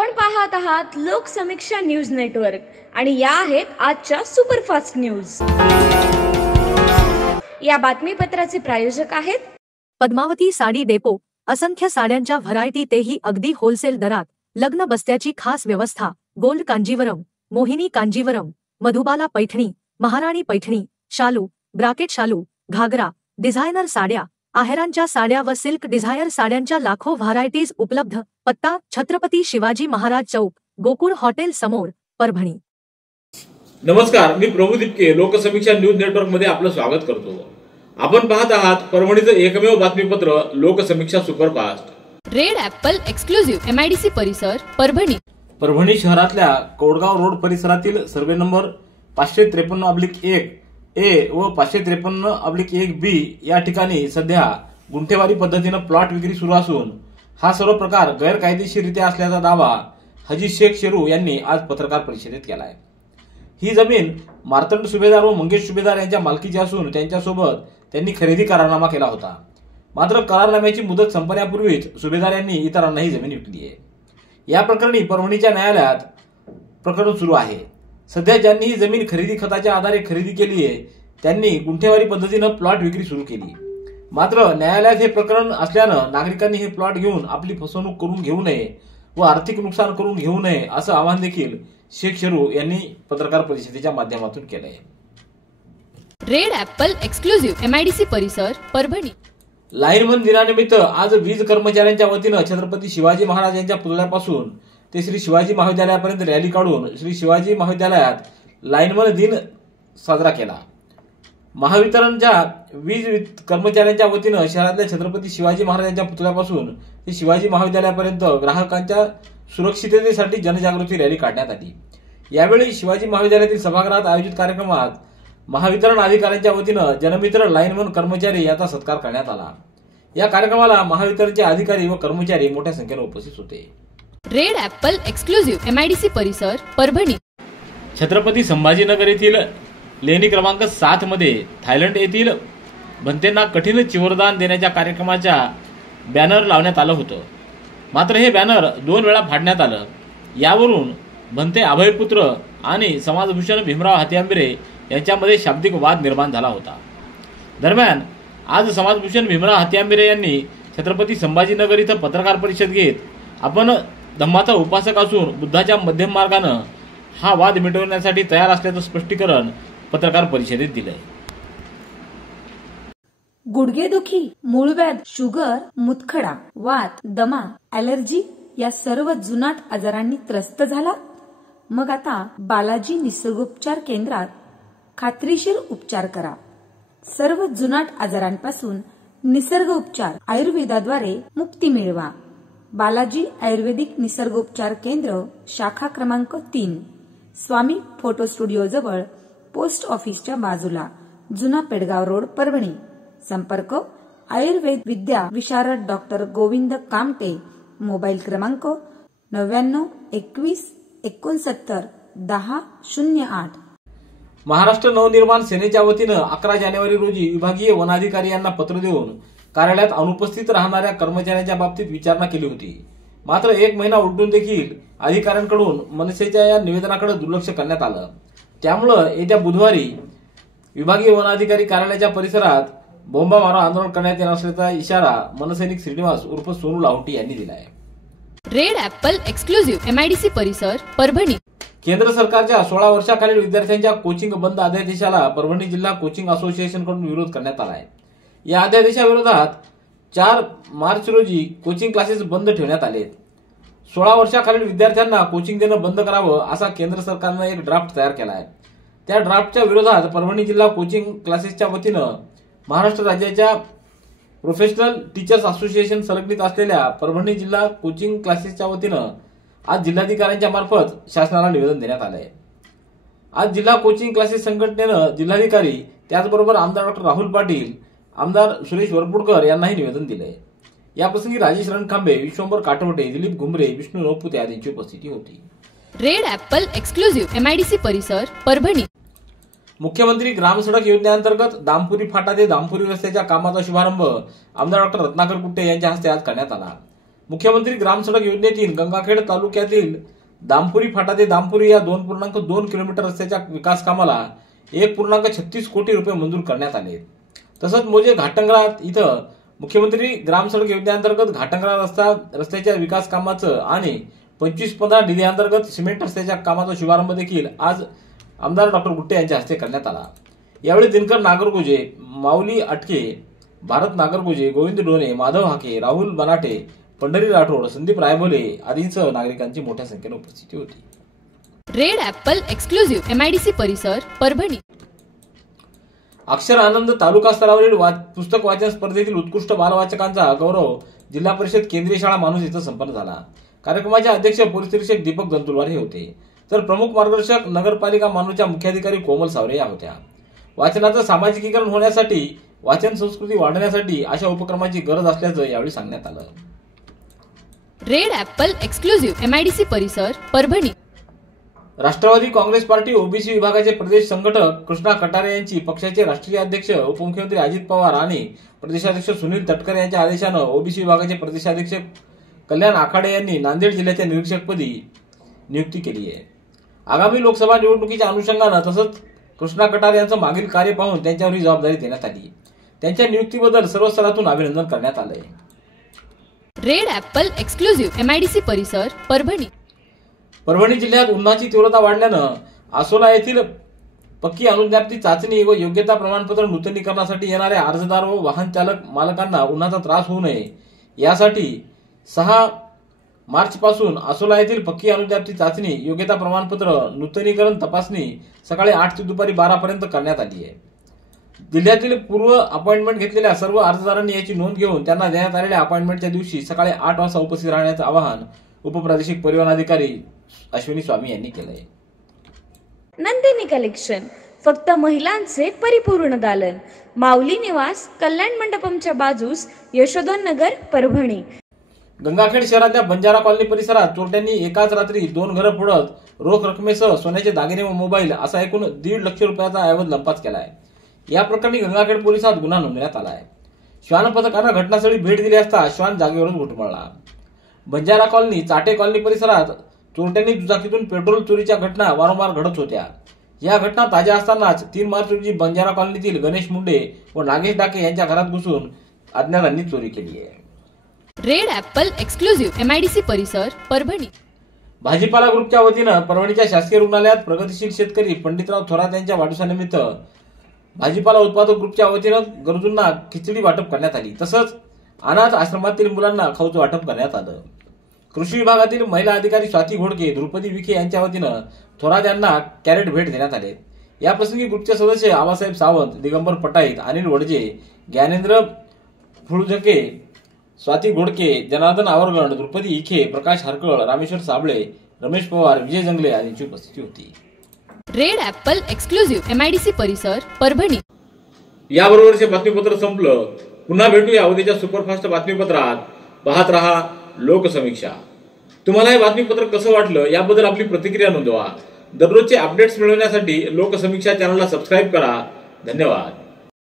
आपण पाहत आहात लोकसमीक्षा न्यूज नेटवर्क आणि या आहेत आजच्या सुपरफास्ट न्यूज। या बातमीपत्राचे प्रायोजक आहेत पद्मावती साडी डेपो। असंख्य साड्यांच्या व्हरायटी, तेही अगदी होलसेल दरात। लग्न बस्त्याची खास व्यवस्था। गोल्ड कांजीवरम, मोहिनी कांजीवरम, मधुबाला पैठणी, महाराणी पैठणी, शालू, ब्राकेट शालू, घागरा, डिझायनर साड्या, आहेरांच्या साड्या व सिल्क डिझायर साड्यांच्या लाखो व्हरायटीज उपलब्ध। पत्ता छत्रपती शिवाजी महाराज चौक, गोकुळ हॉटेल समोर, परभणी। नमस्कार, मी प्रभू दिपके लोकसमीक्षा न्यूज नेटवर्क मध्ये आपलं स्वागत करतो। आपण पाहत आहात परभणीचं एकमेव बातमीपत्र Loksamiksha superfast. Red Apple exclusive MIDC परिसर, परभणी। परभणी शहरातल्या कोडगाव रोड परिसरातील सर्वे नंबर 553/1 A व 553/1 B या ठिकाणी सध्या गुंठेवारी पद्धतीने प्लॉट विक्री सुरू असून हा सर्व प्रकार गैरकायदेशीररित्या असल्याचा दावा हाजी शेख शेरू यांनी आज पत्रकार परिषदेत केला आहे। ही जमीन मार्तंड सुभेदार व मंगेश सुभेदार यांच्या मालकीची असून त्यांच्यासोबत त्यांनी खरेदी करारनामा केला होता। मात्र करारनाम्याची मुदत संपण्यापूर्वीच सुभेदार यांनी इतरांना ही जमीन विकली आहे। या प्रकरणी परभणीच्या न्यायालयात प्रकरण सुरू आहे। सध्या ज्यांनी ही जमीन खरेदी खताच्या आधारे खरेदी केली आहे त्यांनी गुंठेवारी पद्धतीने प्लॉट विक्री सुरू केली। मात्र न्यायालयात हे प्रकरण असल्यानं नागरिकांनी हे प्लॉट घेऊन आपली फसवणूक करून घेऊ नये व आर्थिक नुकसान करून घेऊ नये असं आवाहन देखील शेख शेरू यांनी पत्रकार परिषदेच्या माध्यमातून केलं आहे। रेड ॲपल एक्सक्लुझिव्ह MIDC परिसर, परभणी। लाईनमन दिनानिमित्त आज वीज कर्मचाऱ्यांच्या वतीनं छत्रपती शिवाजी महाराज यांच्या पुतळ्यापासून ते श्री शिवाजी महाविद्यालयापर्यंत रॅली काढून श्री शिवाजी महाविद्यालयात लाईनमन दिन साजरा केला। महावितरणच्या वीज कर्मचाऱ्यांच्या वतीनं शहरातल्या छत्रपती शिवाजी महाराजांच्या पुतळ्यापासून ते शिवाजी महाविद्यालयापर्यंत ग्राहकांच्या सुरक्षिततेसाठी जनजागृती रॅली काढण्यात आली। यावेळी शिवाजी महाविद्यालयातील सभागृहात आयोजित कार्यक्रमात महावितरण अधिकाऱ्यांच्या वतीनं जनमित्र लाईनमन कर्मचारी यांचा सत्कार करण्यात आला। या कार्यक्रमाला महावितरणचे अधिकारी व कर्मचारी मोठ्या संख्येने उपस्थित होते। रेड ॲपल एक्सक्लुझिव्ह MIDC परिसर, परभणी। छत्रपती संभाजीनगर येथील लेणी क्रमांक 7 मध्ये थायलंड येथील भंतेंना कठीण चिवरदान देण्याच्या कार्यक्रमाच्या बॅनर लावण्यात आलं होतं। मात्र हे बॅनर 2 वेळा फाडण्यात आलं। यावरून भंते अभयपुत्र आणि समाजभूषण भीमराव हातीआंबिरे यांच्यामध्ये शाब्दिक वाद निर्माण झाला होता। दरम्यान आज समाजभूषण भीमराव हातीआंबिरे यांनी छत्रपती संभाजीनगर इथं पत्रकार परिषद घेत आपण धम्माचा उपासक असून बुद्धाच्या मध्यम मार्गानं हा वाद मिटवण्यासाठी तयार असल्याचं स्पष्टीकरण पत्रकार परिषदेत दिलंय। गुडघेदुखी, मूळव्याध, शुगर, मुतखडा, वात, दमा, ॲलर्जी या सर्व जुनाट आजारांनी त्रस्त झाला? मग आता बालाजी निसर्गोपचार केंद्रात खात्रीशीर उपचार करा। सर्व जुनाट आजारांपासून निसर्ग उपचार आयुर्वेदाद्वारे मुक्ती मिळवा। बालाजी आयुर्वेदिक निसर्गोपचार केंद्र, शाखा क्रमांक 3, स्वामी फोटो स्टुडिओ जवळ, पोस्ट ऑफिसच्या बाजूला, जुना पेडगाव रोड, परभणी। संपर्क आयुर्वेद विद्या विशारद डॉक्टर गोविंद कामटे। मोबाईल क्रमांक 99 21 69 10 08। महाराष्ट्र नवनिर्माण सेनेच्या वतीनं 11 जानेवारी रोजी विभागीय वनाधिकारी यांना पत्र देऊन कार्यालयात अनुपस्थित राहणाऱ्या कर्मचाऱ्यांच्या बाबतीत विचारणा केली होती। मात्र 1 महिना उलटून देखील अधिकाऱ्यांकडून मनसेच्या या निवेदनाकडे दुर्लक्ष करण्यात आलं। त्यामुळे येत्या बुधवारी विभागीय वनाधिकारी कार्यालयाच्या परिसरात बोंबामारो आंदोलन करण्यात येणार असल्याचा इशारा मनसैनिक श्रीनिवास उर्फ सोनू लाहोटी यांनी दिला आहे। रेड ॲपल एक्सक्लुझिव्ह MIDC परिसर, परभणी। केंद्र सरकारच्या 16 वर्षाखालील विद्यार्थ्यांच्या कोचिंग बंद अध्यादेशाला परभणी जिल्हा कोचिंग असोसिएशनकडून विरोध करण्यात आला आहे। या अध्यादेशाविरोधात 4 मार्च रोजी कोचिंग क्लासेस बंद ठेवण्यात आले। 16 वर्षाखालील विद्यार्थ्यांना कोचिंग देणं बंद करावं असा केंद्र सरकारनं एक ड्राफ्ट तयार केला आहे। त्या ड्राफ्टच्या विरोधात परभणी जिल्हा कोचिंग क्लासेसच्या वतीनं महाराष्ट्र राज्याच्या प्रोफेशनल टीचर्स असोसिएशन संलग्नित असलेल्या परभणी जिल्हा कोचिंग क्लासेसच्या वतीनं आज जिल्हाधिकाऱ्यांच्या मार्फत शासनाला निवेदन देण्यात आलं आहे। आज जिल्हा कोचिंग क्लासेस संघटनेनं जिल्हाधिकारी त्याचबरोबर आमदार डॉक्टर राहुल पाटील, आमदार सुरेश वरपुडकर यांनाही निवेदन दिलंय। याप्रसंगी राजेश रणखांबे, विश्वंभर काटवटे, दिलीप घुमरे, विष्णू नवपुते आदींची उपस्थिती होती। रेड ॲपल एक्सक्लुझिव्ह MIDC परिसर, परभणी। मुख्यमंत्री ग्रामसडक योजनेअंतर्गत दामपुरी फाटा ते दामपुरी रस्त्याच्या कामाचा शुभारंभ आमदार डॉक्टर रत्नाकर कुट्टे यांच्या हस्ते आज करण्यात आला। मुख्यमंत्री ग्रामसडक योजनेतील गंगाखेड तालुक्यातील दामपुरी फाटा ते दामपुरी या 2.2 किलोमीटर रस्त्याच्या विकास कामाला 1.36 कोटी रुपये मंजूर करण्यात आले। तसंच मोजे घाटंगरा इथं मुख्यमंत्री ग्रामसडक योजनेअंतर्गत घाटंगरा रस्त्याच्या विकास कामाचं आणि 25-15 निधीअंतर्गत सिमेंट रस्त्याच्या कामाचा शुभारंभ देखील आज आमदार डॉक्टर गुट्टे यांच्या हस्ते करण्यात आला। यावेळी दिनकर नागरगोजे, माऊली अटके, भारत नागरगोजे, गोविंद डोने, माधव हाके, राहुल बनाटे, पंढरी राठोड, संदीप रायभोले आदींसह नागरिकांची मोठ्या संख्येने उपस्थिती होती। रेड ॲपल एक्सक्लुझिव्ह MIDC परिसर परभणी। अक्षर आनंद तालुका स्तरावरील पुस्तक वाचन स्पर्धेतील उत्कृष्ट बालवाचकांचा गौरव जिल्हा परिषद केंद्रीय शाळा माणूस इथं संपन्न झाला। कार्यक्रमाचे अध्यक्ष पोलीस निरीक्षक दीपक दंतुलवार हे होते, तर प्रमुख मार्गदर्शक नगरपालिका मानूच्या मुख्याधिकारी कोमल सावरे या होत्या। वाचनाचं सामाजिकीकरण होण्यासाठी, वाचन संस्कृती वाढण्यासाठी अशा उपक्रमाची गरज असल्याचं यावेळी सांगण्यात आलं। रेड ॲपल एक्सक्लुझिव्ह MIDC परिसर परभणी। राष्ट्रवादी काँग्रेस पार्टी ओबीसी विभागाचे प्रदेश संघटक कृष्णा कटारे यांची पक्षाचे राष्ट्रीय अध्यक्ष उपमुख्यमंत्री अजित पवार आणि प्रदेशाध्यक्ष सुनील तटकरे यांच्या आदेशानं ओबीसी विभागाचे प्रदेशाध्यक्ष कल्याण आखाडे यांनी नांदेड जिल्ह्याच्या निरीक्षकपदी नियुक्ती केली आहे। आगामी लोकसभा निवडणुकीच्या अनुषंगानं तसंच कृष्णा कटारे यांचं मागील कार्य पाहून त्यांच्यावर ही जबाबदारी देण्यात आली। त्यांच्या नियुक्तीबद्दल सर्व स्तरातून अभिनंदन करण्यात आलंय। रेड ॲपल एक्सक्लुझिव्ह MIDC परिसर परभणी। परभणी जिल्ह्यात उन्हाची तीव्रता वाढल्यानं आसोला येथील पक्की अनुज्ञप्ती चाचणी व योग्यता प्रमाणपत्र नूतनीकरणासाठी येणाऱ्या अर्जदार व वाहन चालक मालकांना उन्हाचा त्रास होऊ नये यासाठी 6 मार्च पासून आसोला येथील पक्की अनुज्ञप्ती चाचणी योग्यता प्रमाणपत्र नूतनीकरण तपासणी सकाळी 8 ते दुपारी 12 पर्यंत करण्यात आली आहे। जिल्ह्यातील पूर्व अपॉइंटमेंट घेतलेल्या सर्व अर्जदारांनी याची नोंद घेऊन त्यांना देण्यात आलेल्या अपॉइंटमेंटच्या दिवशी सकाळी 8 वाजता उपस्थित राहण्याचं आवाहन उपप्रादेशिक परिवहन अधिकारी अश्विनी स्वामी यांनी केलंय। नंदिनी कलेक्शन, फक्त महिलांचे परिपूर्ण दालन, माऊली निवास, कल्याण मंडपमच्या बाजूस, यशोधन नगर, परभणी। गंगाखेड शहरातल्या बंजारा कॉलनी परिसरात चोरट्यांनी एकाच रात्री 2 घरं फोडत रोख रकमेसह सोन्याचे दागिने व मोबाईल असा एकूण 1.5 लाख रुपयाचा ऐवज लंपास केलाय। या प्रकरणी गंगाखेड पोलिसात गुन्हा नोंदवण्यात आलाय। श्वान पथकानं घटनास्थळी भेट दिली असता श्वान जागेवरच घुटमळला। बंजारा कॉलनी, चाटे कॉलनी परिसरात चोरट्यांनी दुचाकीतून पेट्रोल चोरीच्या घटना वारंवार घडत होत्या। या घटना ताज्या असतानाच 3 मार्च रोजी बंजारा कॉलनीतील गणेश मुंडे व नागेश डाके यांच्या घरात घुसून अज्ञातांनी चोरी केली आहे। रेड ॲपल एक्सक्लुझिव्ह MIDC परिसर परभणी। भाजीपाला ग्रुपच्या वतीनं परभणीच्या शासकीय रुग्णालयात प्रगतिशील शेतकरी पंडितराव थोरात यांच्या वाढदिवसानिमित्त भाजीपाला उत्पादक ग्रुपच्या वतीनं गरजूंना खिचडी वाटप करण्यात आली। तसंच अनाथ आश्रमातील मुलांना खाऊचं वाटप करण्यात आलं। कृषी विभागातील महिला अधिकारी स्वाती घोडके, द्रुपदी विखे यांच्या वतीनं थोरात यांना कॅरेट भेट देण्यात आले। या प्रसंगी ग्रुपचे सदस्य आबासाहेब सावंत, दिगंबर पटाईत, अनिल वडजे, ज्ञानेंद्र फुलझके, स्वाती घोडके, जनार्दन आवरगण, द्रुपदी इखे, प्रकाश हरकळ, रामेश्वर साबळे, रमेश पवार, विजय जंगले आदींची उपस्थिती होती। रेड ॲपल एक्सक्लुझिव्ह MIDC परिसर परभणी। याबरोबरचे बातमीपत्र संपलं। पुन्हा भेटूया उद्याच्या सुपरफास्ट बातमीपत्रात। पाहत रहा लोकसमीक्षा। तुम्हाला हे बातमीपत्र कसं वाटलं याबद्दल आपली प्रतिक्रिया नोंदवा। दररोजचे अपडेट्स मिळवण्यासाठी लोकसमीक्षा चॅनलला सबस्क्राईब करा। धन्यवाद।